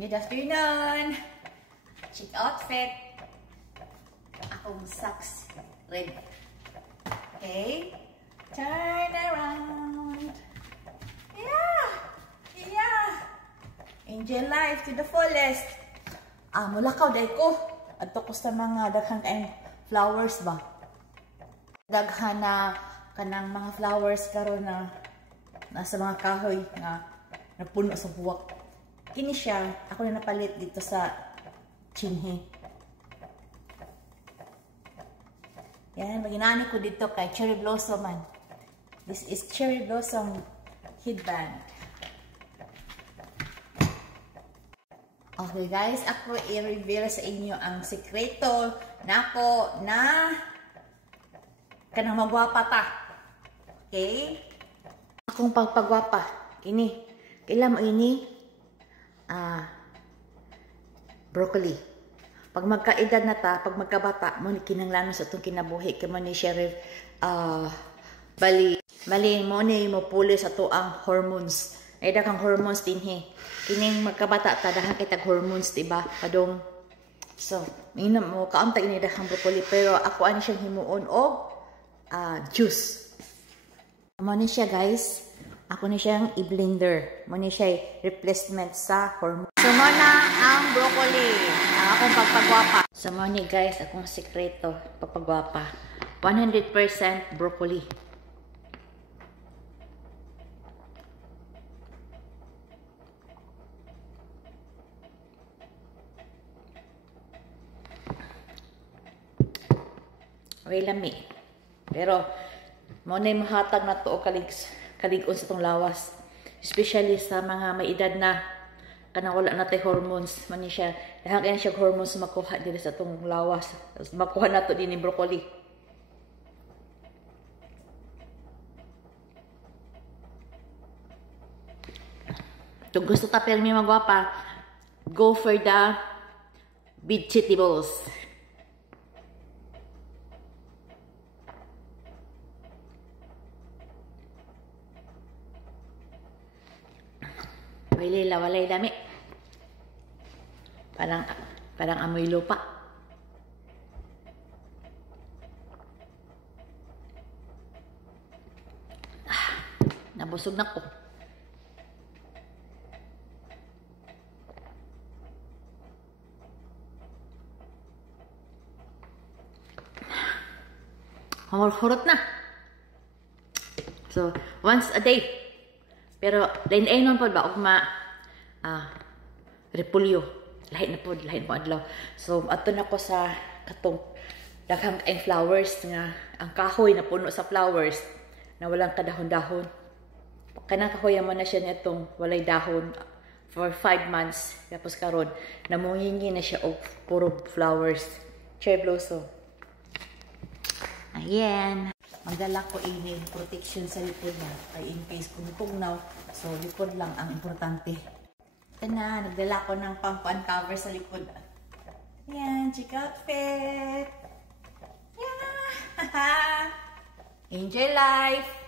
Good afternoon. Chic outfit. Akong socks. Red. Okay. Turn around. Yeah. Yeah. Enjoy life to the fullest. Mulakaw day ko. Adto ko sa mga daghang kain flowers ba. Daghan na kanang mga flowers karon na nasa mga kahoy nga napuno sa buwak. Kini siya, ako na napalit dito sa chinhe. Yan, maginani ko dito kay Cherry Blossom man. This is Cherry Blossom headband. Okay guys, ako i-reveal sa inyo ang sekreto nako na kanang magwapa ta. Okay? Akong pagpagwapa. Kini. Kailan mo ini? Broccoli. Pag magkaedad na ta, pag magkabata, mo ni kinahanglan sa itong kinabuhi. Kaya mo ni Sheriff, bali mo ni mo puli sa to ang hormones. Ay kang hormones din he. Kining magkabata ta, dahang kitag hormones, diba? Padong. So, minum mo, kaunta ini dahang broccoli. Pero ako ani siyang himuon og juice. Mo ni siya guys. Ako ni siyang i-blender. Mo ni siya replacement sa hormone. So, mo na ang broccoli. Ang akong pagpagwapa. So, mo ni guys, akong sekreto pagpagwapa. 100% broccoli. Okay, lami. Pero, mo na yung mahatag na to o kaligon sa itong lawas. Especially sa mga may edad na kanang wala na tayo hormones. Mani siya, dahil kaya siya hormones makuha dito sa itong lawas. Makuha na to din yung broccoli. Kung gusto ta pero may magwapa, go for the vegetables. Walay dami. Parang amoy lupa. Nabusog na ko. Humurot na. So, once a day. Pero, lain-lain man po ba? Repolyo. Lahit na po adlaw. So, ato na ko sa katong daghang kain flowers nga ang kahoy na puno sa flowers na walang kadahon-dahon. Kanang kahoy mo na siya nitong walay dahon for 5 months. Tapos karon namungingi na siya og puro flowers. Cherry Blossom. Ayan. Magdala ko ini protection sa likod niya. Ay in case kung tugnaw. So, likod lang ang importante. Ito na, nagdala ko ng pump and cover sa likod. Ayan, chic outfit. Yeah! Enjoy life!